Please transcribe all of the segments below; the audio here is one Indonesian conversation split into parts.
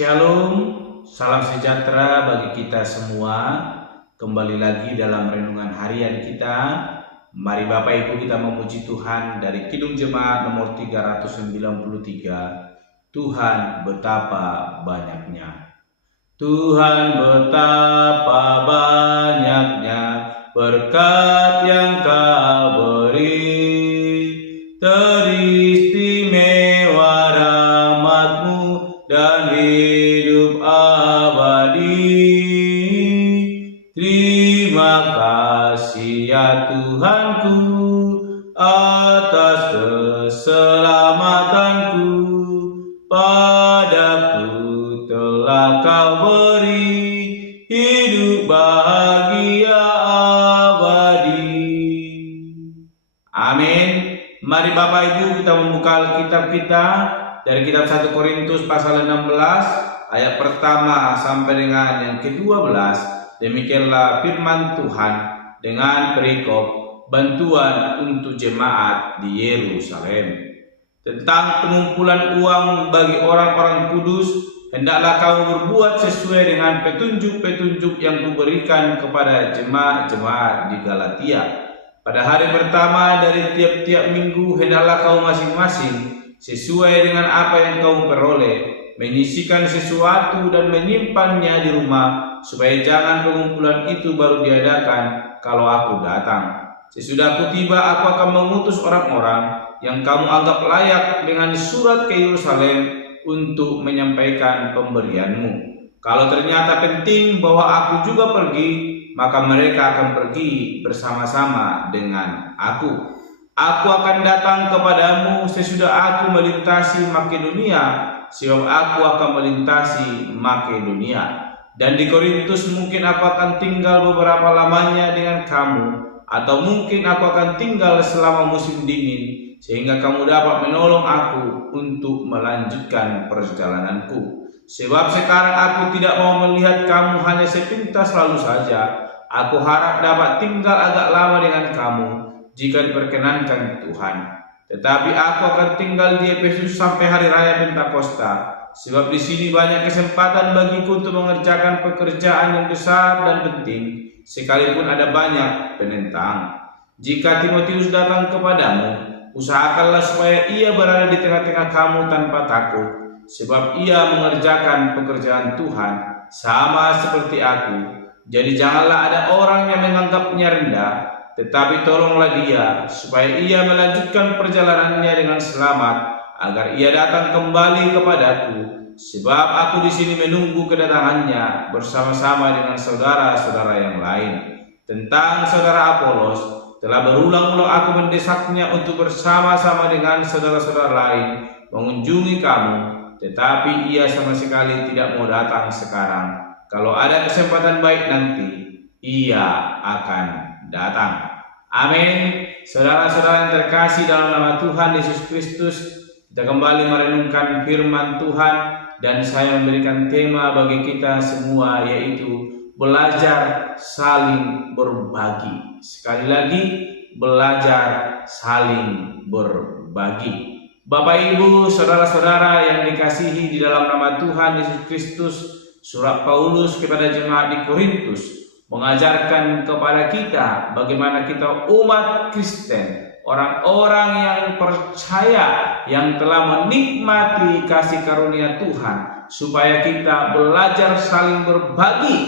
Shalom, salam sejahtera bagi kita semua. Kembali lagi dalam renungan harian kita. Mari Bapak Ibu kita memuji Tuhan dari Kidung Jemaat nomor 393. Tuhan betapa banyaknya. Tuhan betapa banyaknya berkat yang Kau beri. Teristimewa rahmat-Mu dan hidup abadi. Terima kasih ya Tuhanku atas keselamatanku. Padaku telah Kau beri hidup bahagia abadi. Amin. Mari Bapak Ibu kita membuka Alkitab kita dari kitab 1 Korintus pasal 16 ayat pertama sampai dengan yang ke-12. Demikianlah firman Tuhan dengan perikop bantuan untuk jemaat di Yerusalem. Tentang pengumpulan uang bagi orang-orang kudus, hendaklah kamu berbuat sesuai dengan petunjuk-petunjuk yang kuberikan kepada jemaat-jemaat di Galatia. Pada hari pertama dari tiap-tiap minggu, hendaklah kamu masing-masing sesuai dengan apa yang kamu peroleh, menyisihkan sesuatu dan menyimpannya di rumah, supaya jangan pengumpulan itu baru diadakan kalau aku datang. Sesudah aku tiba, aku akan mengutus orang-orang yang kamu anggap layak dengan surat ke Yerusalem untuk menyampaikan pemberianmu. Kalau ternyata penting bahwa aku juga pergi, maka mereka akan pergi bersama-sama dengan aku. Aku akan datang kepadamu sesudah aku melintasi Makedonia, sebab aku akan melintasi Makedonia. Dan di Korintus mungkin aku akan tinggal beberapa lamanya dengan kamu, atau mungkin aku akan tinggal selama musim dingin, sehingga kamu dapat menolong aku untuk melanjutkan perjalananku. Sebab sekarang aku tidak mau melihat kamu hanya sepintas lalu saja. Aku harap dapat tinggal agak lama dengan kamu, jika diperkenankan Tuhan. Tetapi aku akan tinggal di Efesus sampai hari raya Pentakosta, sebab di sini banyak kesempatan bagiku untuk mengerjakan pekerjaan yang besar dan penting, sekalipun ada banyak penentang. Jika Timotius datang kepadamu, usahakanlah supaya ia berada di tengah-tengah kamu tanpa takut, sebab ia mengerjakan pekerjaan Tuhan sama seperti aku. Jadi janganlah ada orang yang menganggapnya rendah, tetapi tolonglah dia supaya ia melanjutkan perjalanannya dengan selamat, agar ia datang kembali kepadaku. Sebab aku di sini menunggu kedatangannya bersama-sama dengan saudara-saudara yang lain. Tentang saudara Apolos, telah berulang-ulang aku mendesaknya untuk bersama-sama dengan saudara-saudara lain mengunjungi kamu, tetapi ia sama sekali tidak mau datang sekarang. Kalau ada kesempatan baik nanti, ia akan datang. Amin. Saudara-saudara yang terkasih dalam nama Tuhan Yesus Kristus, kita kembali merenungkan firman Tuhan, dan saya memberikan tema bagi kita semua, yaitu belajar saling berbagi. Sekali lagi, belajar saling berbagi. Bapak Ibu, saudara-saudara yang dikasihi di dalam nama Tuhan Yesus Kristus, surat Paulus kepada jemaat di Korintus mengajarkan kepada kita bagaimana kita umat Kristen, orang-orang yang percaya, yang telah menikmati kasih karunia Tuhan, supaya kita belajar saling berbagi,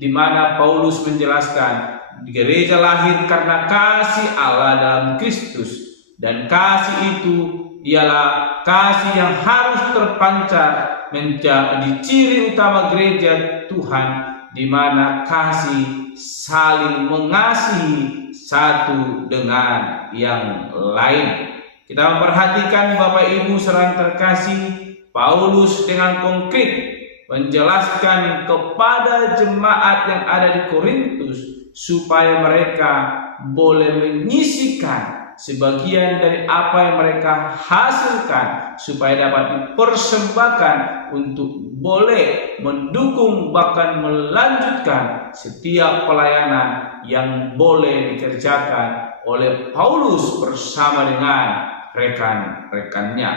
di mana Paulus menjelaskan gereja lahir karena kasih Allah dalam Kristus, dan kasih itu ialah kasih yang harus terpancar menjadi ciri utama gereja Tuhan, di mana kasih saling mengasihi satu dengan yang lain. Kita memperhatikan Bapak Ibu saudara terkasih, Paulus dengan konkret menjelaskan kepada jemaat yang ada di Korintus supaya mereka boleh menyisihkan sebagian dari apa yang mereka hasilkan, supaya dapat dipersembahkan untuk boleh mendukung bahkan melanjutkan setiap pelayanan yang boleh dikerjakan oleh Paulus bersama dengan rekan-rekannya.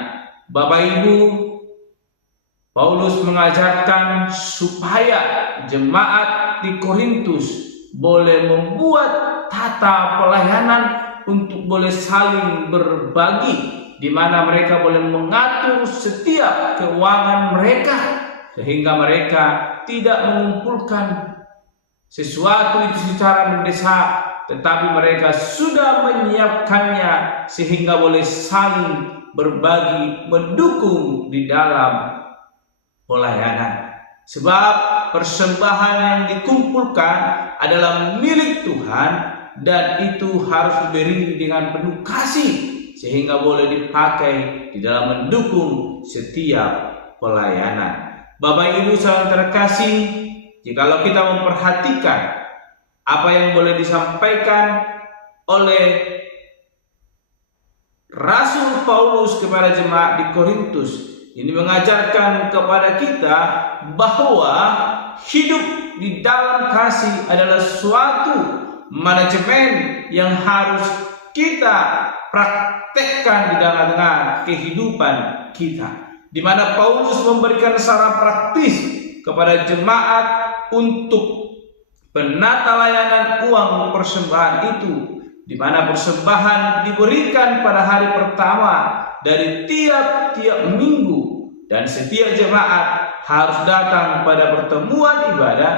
Bapak Ibu, Paulus mengajarkan supaya jemaat di Korintus boleh membuat tata pelayanan untuk boleh saling berbagi, di mana mereka boleh mengatur setiap keuangan mereka sehingga mereka tidak mengumpulkan sesuatu itu secara mendesak, tetapi mereka sudah menyiapkannya sehingga boleh saling berbagi, mendukung di dalam pelayanan. Sebab persembahan yang dikumpulkan adalah milik Tuhan dan itu harus diberi dengan penuh kasih sehingga boleh dipakai di dalam mendukung setiap pelayanan. Bapak Ibu saudara terkasih, jikalau kita memperhatikan apa yang boleh disampaikan oleh Rasul Paulus kepada jemaat di Korintus, ini mengajarkan kepada kita bahwa hidup di dalam kasih adalah suatu manajemen yang harus kita praktekkan di dalam kehidupan kita, di mana Paulus memberikan saran praktis kepada jemaat untuk penata layanan uang persembahan itu, di mana persembahan diberikan pada hari pertama dari tiap-tiap minggu dan setiap jemaat harus datang pada pertemuan ibadah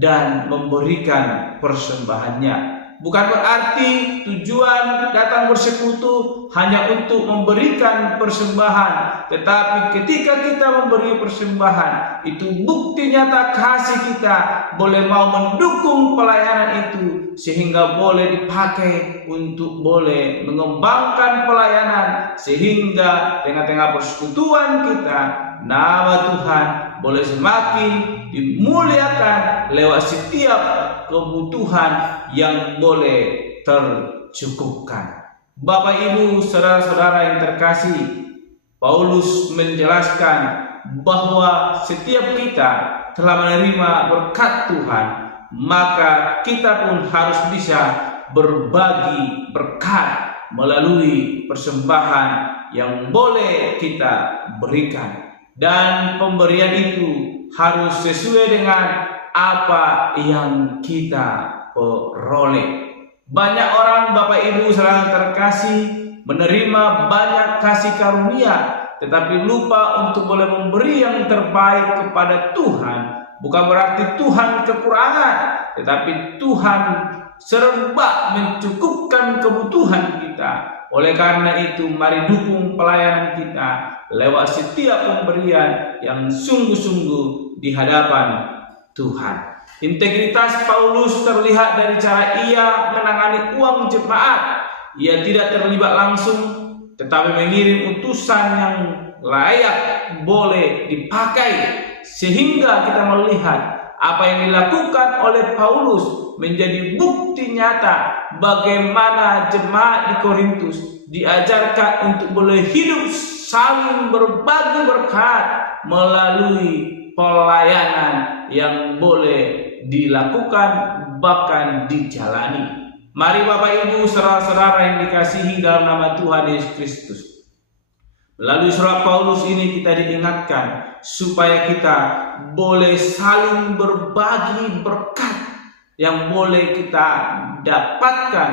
dan memberikan persembahannya. Bukan berarti tujuan datang bersekutu hanya untuk memberikan persembahan, tetapi ketika kita memberi persembahan, itu bukti nyata kasih kita boleh mau mendukung pelayanan itu sehingga boleh dipakai untuk boleh mengembangkan pelayanan, sehingga tengah-tengah persekutuan kita nama Tuhan boleh semakin dimuliakan lewat setiap kebutuhan yang boleh tercukupkan. Bapak Ibu saudara-saudara yang terkasih, Paulus menjelaskan bahwa setiap kita telah menerima berkat Tuhan, maka kita pun harus bisa berbagi berkat melalui persembahan yang boleh kita berikan, dan pemberian itu harus sesuai dengan apa yang kita peroleh. Banyak orang Bapak Ibu saudara terkasih menerima banyak kasih karunia, tetapi lupa untuk boleh memberi yang terbaik kepada Tuhan. Bukan berarti Tuhan kekurangan, tetapi Tuhan serba mencukupkan kebutuhan kita. Oleh karena itu, mari dukung pelayanan kita lewat setiap pemberian yang sungguh-sungguh di hadapan Tuhan. Integritas Paulus terlihat dari cara ia menangani uang jemaat. Ia tidak terlibat langsung, tetapi mengirim utusan yang layak boleh dipakai, sehingga kita melihat apa yang dilakukan oleh Paulus menjadi bukti nyata bagaimana jemaat di Korintus diajarkan untuk boleh hidup saling berbagi berkat melalui pelayanan yang boleh dilakukan bahkan dijalani. Mari Bapak Ibu saudara-saudara yang dikasihi dalam nama Tuhan Yesus Kristus, melalui surat Paulus ini kita diingatkan supaya kita boleh saling berbagi berkat yang boleh kita dapatkan,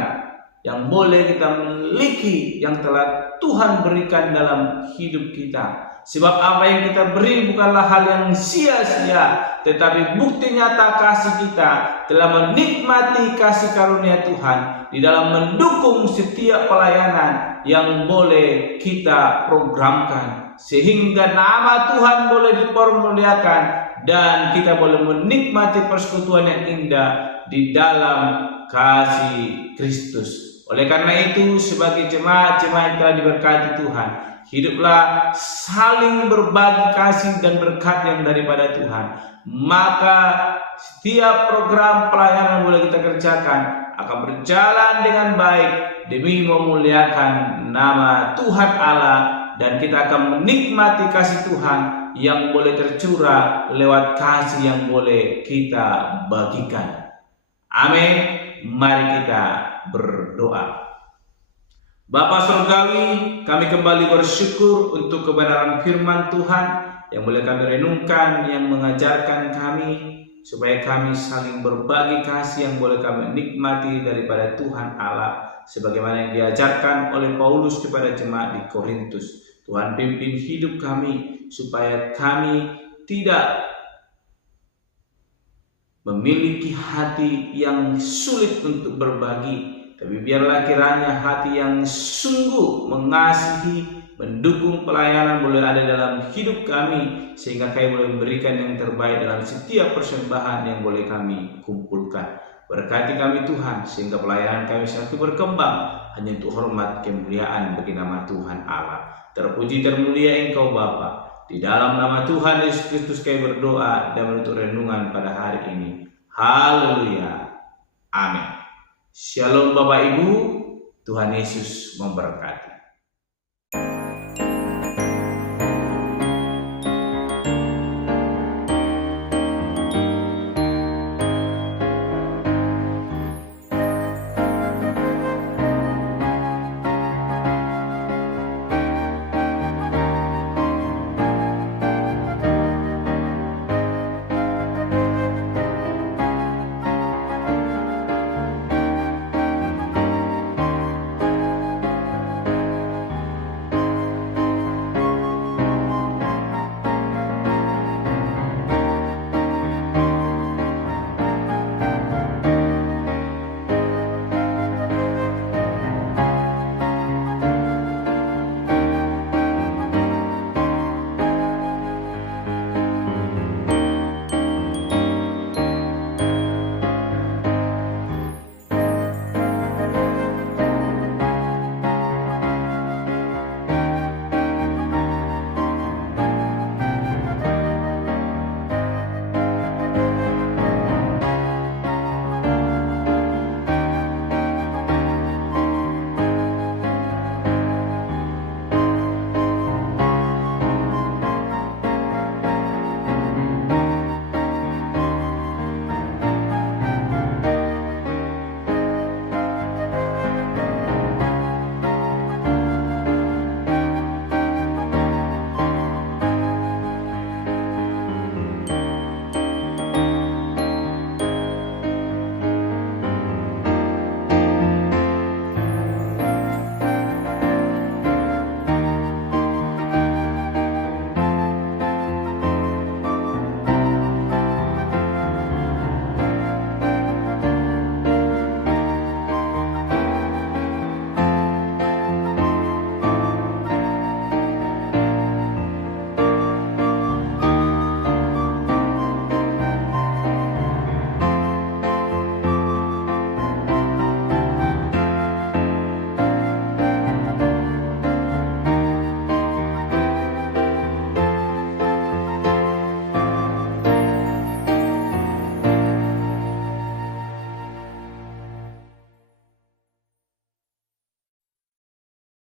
yang boleh kita miliki, yang telah Tuhan berikan dalam hidup kita. Sebab apa yang kita beri bukanlah hal yang sia-sia, tetapi bukti nyata kasih kita telah menikmati kasih karunia Tuhan di dalam mendukung setiap pelayanan yang boleh kita programkan, sehingga nama Tuhan boleh dipermuliakan dan kita boleh menikmati persekutuan yang indah di dalam kasih Kristus. Oleh karena itu, sebagai jemaat-jemaat yang telah diberkati Tuhan, hiduplah saling berbagi kasih dan berkat yang daripada Tuhan. Maka setiap program pelayanan yang boleh kita kerjakan akan berjalan dengan baik demi memuliakan nama Tuhan Allah, dan kita akan menikmati kasih Tuhan yang boleh tercurah lewat kasih yang boleh kita bagikan. Amin. Mari kita berdoa. Bapa Surgawi, kami kembali bersyukur untuk kebenaran firman Tuhan yang boleh kami renungkan, yang mengajarkan kami supaya kami saling berbagi kasih yang boleh kami nikmati daripada Tuhan Allah sebagaimana yang diajarkan oleh Paulus kepada jemaat di Korintus. Tuhan pimpin hidup kami supaya kami tidak memiliki hati yang sulit untuk berbagi, tapi biarlah kiranya hati yang sungguh mengasihi, mendukung pelayanan boleh ada dalam hidup kami, sehingga kami boleh memberikan yang terbaik dalam setiap persembahan yang boleh kami kumpulkan. Berkati kami Tuhan, sehingga pelayanan kami semakin berkembang hanya untuk hormat kemuliaan bagi nama Tuhan Allah. Terpuji termulia Engkau Bapa. Di dalam nama Tuhan Yesus Kristus kami berdoa dan menutup renungan pada hari ini. Haleluya. Amin. Shalom Bapak Ibu. Tuhan Yesus memberkati.